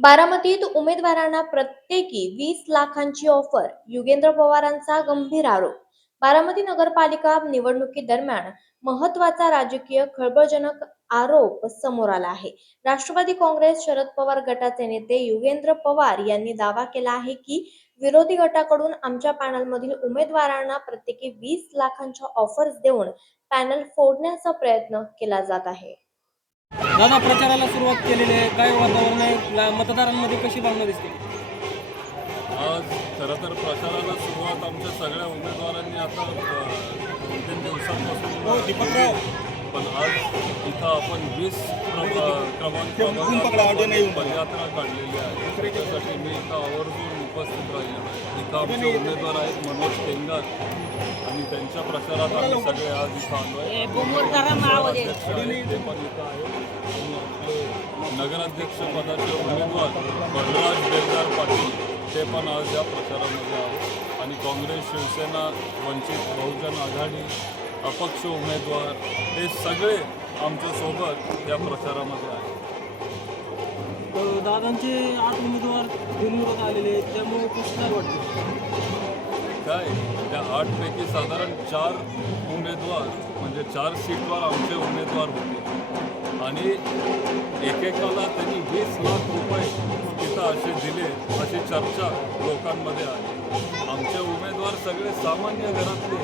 बारामतीत उमेदवारांना प्रत्येकी 20 लाखांची ऑफर, युगेंद्र पवारांचा गंभीर आरोप. बारामती नगरपालिका निवडणुकीदरम्यान महत्त्वाचा राजकीय खळबळजनक आरोप समोर आला आहे. राष्ट्रवादी काँग्रेस शरद पवार गटाचे नेते युगेंद्र पवार यांनी दावा केला आहे की विरोधी गटाकडून आमच्या पॅनलमधील उमेदवारांना प्रत्येकी 20 लाखांच्या ऑफर्स देऊन पॅनल फोडण्याचा प्रयत्न केला जात आहे. दादा, प्रचाराला सुरुवात केलेली आहे. काय वातावरण आहे? मतदारांमध्ये कशी भावना दिसते? आज खरं तर प्रचाराला सुरुवात आमच्या सगळ्या उमेदवारांनी आता 2-3 दिवसांपासून पण आज इथं आपण 20 क्रमांक पदयात्रा काढलेली आहे. त्यासाठी मी इथं आवर्जून उपस्थित राहिलो. इथं आमचे उमेदवार आहेत मनोज केंगार आणि त्यांच्या प्रचारात आम्ही सगळे आज इथं आलो आहे. अध्यक्ष आहेत ते पण इथं आहेत आणि आपले नगराध्यक्ष पदाचे उमेदवार बलराज बेलदार पाटील ते पण आज या प्रचारामध्ये आहेत आणि काँग्रेस, शिवसेना, वंचित बहुजन आघाडी, अपक्ष उमेदवार हे सगळे आमच्यासोबत या प्रचारामध्ये आहेत. दादांचे 8 उमेदवार बिनविरोध आलेले आहेत, त्यामुळे कसं काय वाटतं? काय त्या 8 पैकी साधारण 4 उमेदवार म्हणजे 4 सीटवर आमचे उमेदवार होते आणि एकेकाला त्यांनी 20 लाख रुपये तिथं असे दिले अशी चर्चा लोकांमध्ये आहे. आमचे उमेदवार सगळे सामान्य घरातले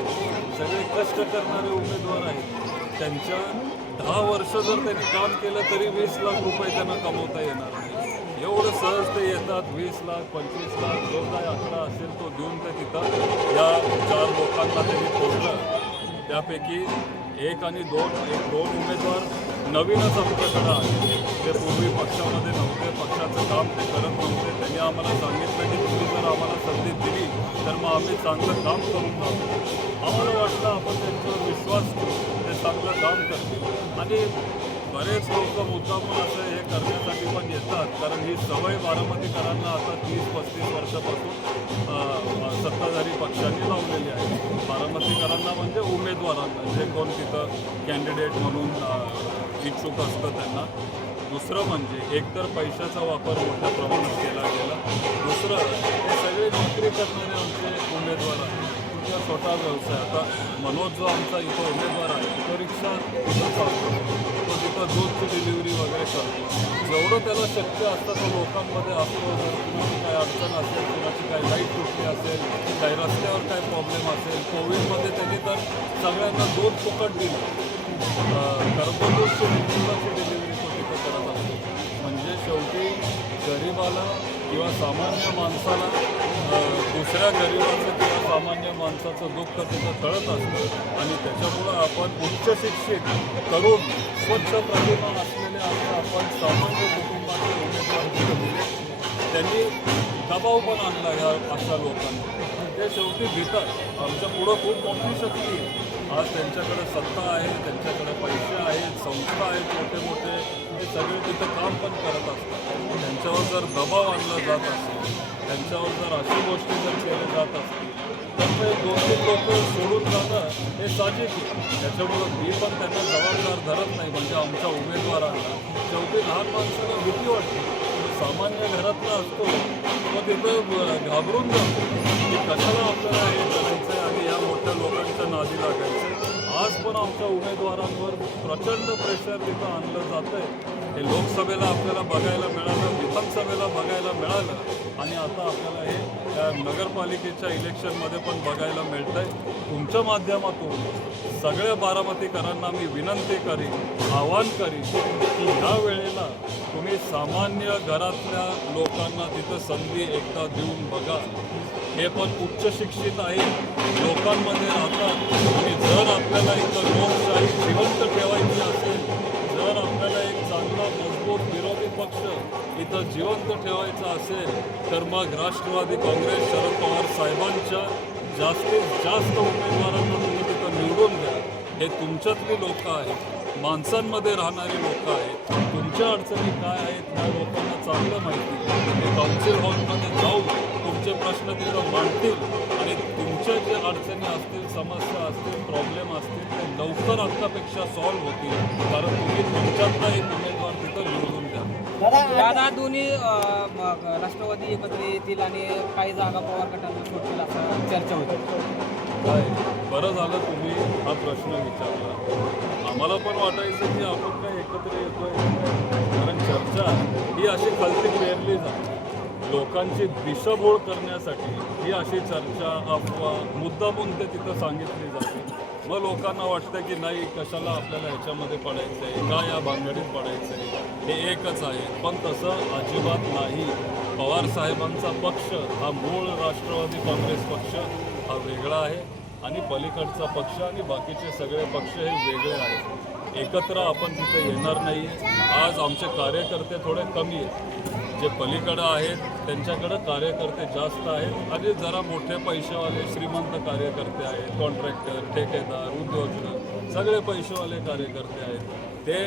सगळे कष्ट करणारे उमेदवार आहेत. त्यांच्या 10 वर्ष जर त्यांनी काम केलं तरी 20 लाख रुपये त्यांना कमवता येणार नाही. एवढं सहज ते येतात. 20 लाख, 25 लाख जो काय आकडा असेल तो देऊन ते तिथं या 4 लोकांना त्यांनी फोडलं. त्यापैकी एक दोन उमेदवार नवीनच आमच्याकडं आले. ते पूर्वी पक्षामध्ये नव्हते, पक्षाचं काम ते करत नव्हते. त्यांनी आम्हाला सांगितलं की तुम्ही जर आम्हाला संधी दिली तर मग आम्ही चांगलं काम करून जाऊ. आम्हाला वाटलं आपण त्यांच्यावर विश्वास करू, ते चांगलं काम करतील आणि बरेच लोक मुद्दामून असं हे करण्यासाठी पण येतात. कारण ही सवय बारामतीकरांना आता 30-35 वर्षापासून सत्ताधारी पक्षांनी लावलेली आहे. बारामतीकरांना म्हणजे उमेदवारांना जे कोण तिथं कॅन्डिडेट म्हणून इच्छुक असतं त्यांना. दुसरं म्हणजे एकतर पैशाचा वापर मोठ्या प्रमाणात केला गेला. दुसरं हे सगळे नोकरी करणारे आमचे उमेदवार आहेत किंवा छोटा व्यवसाय. आता मनोज जो आमचा इथं उमेदवार आहे तो रिक्षा इथं चालतो, तो तिथं दूधची डिलिव्हरी वगैरे करतो. जेवढं त्याला शक्य असतं तो लोकांमध्ये असतो. जर कुणाची काही अडचण असेल, कुणाची काही लाईट तुटली असेल, काही रस्त्यावर काही प्रॉब्लेम असेल, कोविडमध्ये त्यांनी तर सगळ्यांना दूध फुकट दिलं. कर्बोदूधची डिलिव्हरी तो तिथं करत असतो. म्हणजे शेवटी गरिबाला किंवा सामान्य माणसाला दुसऱ्या गरिबाचं किंवा सामान्य माणसाचं दुःख तिथं कळत असतं आणि त्याच्यामुळं आपण उच्च शिक्षित तरुण स्वच्छ प्रतिमा असलेले आपण सामान्य कुटुंबाचे उमेदवार तिथं दिले. त्यांनी दबाव पण आणला ह्या अशा लोकांना. ते शेवटी घेतात. आमच्या पुढं खूप मोठी शक्ती आहे. आज त्यांच्याकडे सत्ता आहे, त्यांच्याकडे पैसे आहेत, संस्था आहेत मोठे मोठे, ते सगळे तिथं काम पण करत असतात. त्यांच्यावर जर दबाव आणला जात असेल, त्यांच्यावर जर अशी गोष्टी जर केल्या जात असतील तर ते 2-3 लोक सोडून जाणं हे साहजिक आहे. त्याच्यामुळं मी पण त्यांना जबाबदार धरत नाही. म्हणजे आमच्या उमेदवारांना शेवटी लहान माणसाला भीती वाटते. सामान्य घरातला असतो तो तिथं घाबरून जातो की कशाला आपल्याला हे करायचं आहे आणि या मोठ्या लोकांच्या नादी लागायचं. आज पण आमच्या उमेदवारांवर प्रचंड प्रेशर तिथं आणलं जातं आहे. हे लोकसभेला आपल्याला बघायला मिळालं, विधानसभेला बघायला मिळालं आणि आता आपल्याला हे नगरपालिकेच्या इलेक्शनमध्ये पण बघायला मिळतं आहे. तुमच्या माध्यमातून सगळ्या बारामतीकरांना मी विनंती करीन, आवाहन करीन की ह्या वेळेला तुम्ही सामान्य घरातल्या लोकांना तिथं संधी एकदा देऊन बघा. हे पण उच्च शिक्षित आहे, लोकांमध्ये राहतात आणि जर आपल्याला इथं लोकशाही जिवंत ठेवायची असेल, जर आपल्याला एक चांगला मजबूत विरोधी पक्ष इथं जिवंत ठेवायचा असेल तर मग राष्ट्रवादी काँग्रेस शरद पवार साहेबांच्या जास्तीत जास्त उमेदवारांना तुम्ही तिथं निवडून द्या. हे तुमच्यातली लोकं आहेत, माणसांमध्ये राहणारी लोकं आहेत. तुमच्या अडचणी काय आहेत ह्या लोकांना चांगलं माहिती आहे. ते काउन्सिल हॉलमध्ये जाऊन तुमचे प्रश्न तिथं मांडतील आणि तुमच्या जे अडचणी असतील, समस्या असतील, प्रॉब्लेम असतील ते लवकर आत्तापेक्षा सॉल्व्ह होतील. कारण तुम्ही तुमच्यातला एक उमेदवार तिथं निवडून द्या. दादा दोन्ही राष्ट्रवादी एकत्र येतील आणि काही जागा पवार गटांना सोडतील असं चर्चा होती. काय बरं झालं तुम्ही हा प्रश्न विचारला. आम्हाला पण वाटायचं की आपण काय एकत्र येतोय, कारण चर्चा ही अशी खालती पेरली जाते. लोकांची दिशाभूल करण्यासाठी ही अशी चर्चा, अफवा मुद्दामून ते तिथं सांगितली जाते. मग लोकांना वाटतं की नाही, कशाला आपल्याला ह्याच्यामध्ये पडायचं आहे, का या भानगडीत पडायचं आहे, हे एकच आहे. पण तसं अजिबात नाही. पवारसाहेबांचा पक्ष हा मूळ राष्ट्रवादी काँग्रेस पक्ष हा वेगळा आहे आणि पलीकडचा पक्ष आणि बाकीचे सगळे पक्ष हे वेगळे आहेत. एकत्र आपण तिथे येणार नाही आहे. आज आमचे कार्यकर्ते थोडे कमी आहेत. जे पलीकडं आहेत त्यांच्याकडं कार्यकर्ते जास्त आहेत आणि जरा मोठे पैसेवाले श्रीमंत कार्यकर्ते आहेत. कॉन्ट्रॅक्टर, ठेकेदार, उद्योजक सगळे पैसेवाले कार्यकर्ते आहेत. ते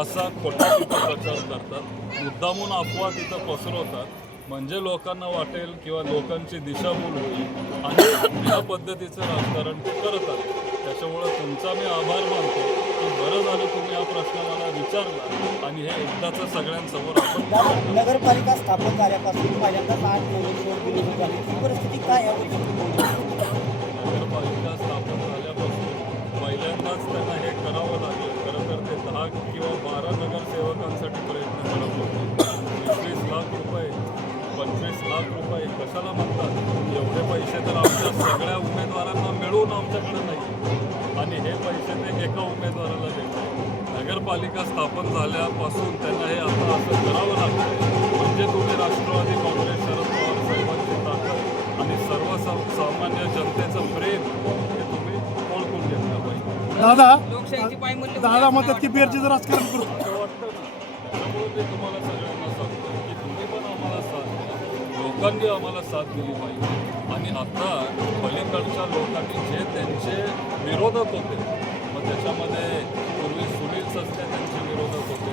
असा खोटा तिथं प्रचार करतात, मुद्दामून अफवा तिथं पसरवतात, म्हणजे लोकांना वाटेल किंवा लोकांची दिशाभूल होईल आणि या पद्धतीचं राजकारण ते करत आहेत. त्याच्यामुळं तुमचा मी आभार मानतो की बरं झालं तुम्ही हा प्रश्न मला विचारला आणि हे एकदाचं सगळ्यांसमोर आपण. नगरपालिका स्थापन झाल्यापासून पहिल्यांदाच 8 नोव्हेंबर दिली झाली. ही परिस्थिती काय यावर नगरपालिका स्थापन झाल्यापासून पहिल्यांदाच त्यांना हे करावं लागलं. खरं तर ते 10 किंवा 12 नगरसेवकांसाठी प्रयत्न करत होते. 21 लाख रुपये 25 लाख रुपये कशाला म्हणतात? एवढे पैसे तर आमच्या सगळ्या उमेदवारांना मिळून आमच्याकडे नाही आणि हे पैसे ते एका उमेदवाराला देतात. नगरपालिका स्थापन झाल्यापासून त्यांना हे आता असं करावं लागतं. म्हणजे तुम्ही राष्ट्रवादी काँग्रेस, शरद पवार साहेबांची ताकद आणि सर्वसामान्य जनतेचं प्रेम हे तुम्ही ओळखून घेतलं पाहिजे. दादा म्हणतात की बेरजेचं राजकारण करू. असं वाटतं ना, त्याच्यामुळे मी तुम्हाला सगळ्यांना सांगतो की तुम्ही पण आम्हाला साथ द्या. लोकांनी आम्हाला साथ दिली पाहिजे. आणि आता पलीकडच्या लोकांनी जे त्यांचे विरोधक होते, मग त्याच्यामध्ये पूर्वी सुनील सस्ते त्यांचे विरोधक होते,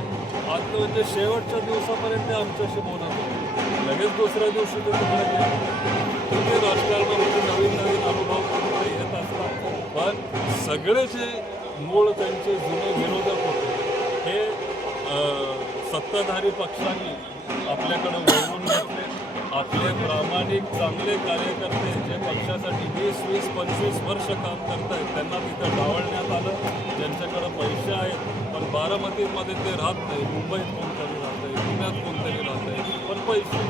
आज म्हणजे शेवटच्या दिवसापर्यंत ते आमच्याशी बोलत होते. लगेच दुसऱ्या दिवशी ते तिकडे गेले. तुम्ही राजकारणामध्ये नवीन नवीन अनुभव कुठे येत असतात, पण सगळे जे मूळ त्यांचे जुने विरोधक होते हे सत्ताधारी पक्षांनी आपल्याकडं वळवून घेतले. आपले प्रामाणिक चांगले कार्यकर्ते जे पक्षासाठी 20-25 वर्ष काम करत आहेत त्यांना तिथं डावलण्यात आलं. ज्यांच्याकडं पैसे आहेत पण बारामतीमध्ये ते राहत नाही, मुंबईत कोणतरी राहत आहे, पुण्यात कोणतरी राहत आहे, पण पैसे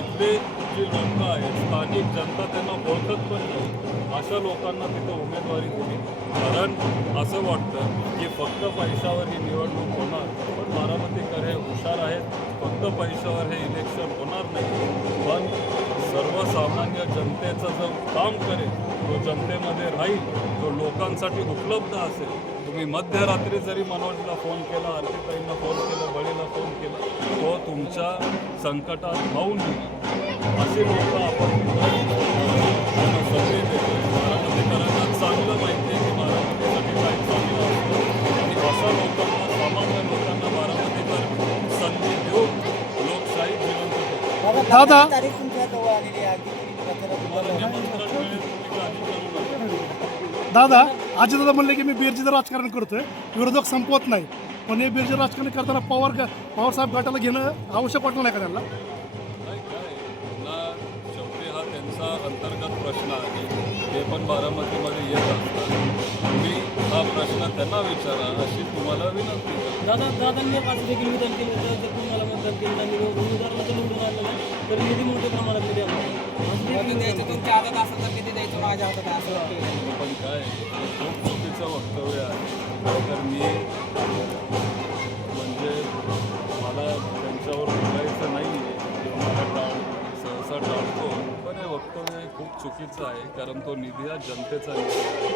इथले जी लोकं आहेत, स्थानिक जनता त्यांना ओळखत पण नाही, अशा लोकांना तिथं उमेदवारी दिली. कारण असं वाटतं की फक्त पैशावर ही निवडणूक होणार, पण बारामतीकर हे हुशार आहेत. फक्त पैशावर हे इलेक्शन होणार नाही, पण सर्वसामान्य जनतेचं जो काम करेल, तो जनतेमध्ये राहील, तो लोकांसाठी उपलब्ध असेल. तुम्ही मध्यरात्री जरी मनोजला फोन केला, आरतीताईंना फोन केला, बळीला फोन केला, तो तुमच्या संकटात धावून येईल. अशी लोकं आपण संधी देतो. बारामतीकरांना चांगलं माहिती आहे की बारामतीसाठी काय चांगलं असतं आणि अशा लोकांना, सामान्य लोकांना बारामतीकर संधी देऊन लोकशाही जिवंत ठेवतो. दादा तारीख तुमच्या जवळ आलेली आहे. दादा अजितदादा म्हणले की मी बेरजेचं राजकारण करतोय, विरोधक संपवत नाही, पण हे बेरजेचं राजकारण करताना पवारसाहेब गटाला घेणं आवश्यक वाटलं नाही का त्यांना? नाही काय ना, शेवटी हा त्यांचा अंतर्गत प्रश्न आहे. ते पण बारामतीमध्ये येत असतात. तुम्ही हा प्रश्न त्यांना विचारा अशी तुम्हाला विनंती करतो. दादांनी असं देखील विधान केलं होतं, जर तुम्हाला मतदान केलं आणि उमेदवाराला जर निवडून आणलं नाही तर निधी मोठ्या प्रमाणात द्यायचं. तुमच्या हातात असेल तर किती द्यायचं, माझ्या हातात असं पण काय हे खूप चुकीचं वक्तव्य आहे. तर मी म्हणजे मला त्यांच्यावर बोलायचं नाही आहे किंवा मला सहसा टाळतो, पण हे वक्तव्य खूप चुकीचं आहे. कारण तो निधी हा जनतेचा निधी आहे,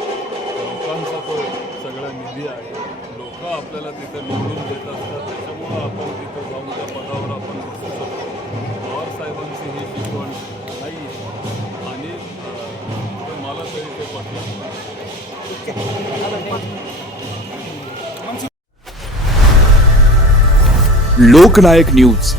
लोकांचा तो सगळा निधी आहे. लोक आपल्याला तिथं निवडून देत असतात, त्याच्यामुळं आपण तिथं जाऊन त्या पदावर आपण बसू शकतो. पवारसाहेबांची ही शिकवण नाही आहे आणि मला तरी ते पटलं. लोकनायक न्यूज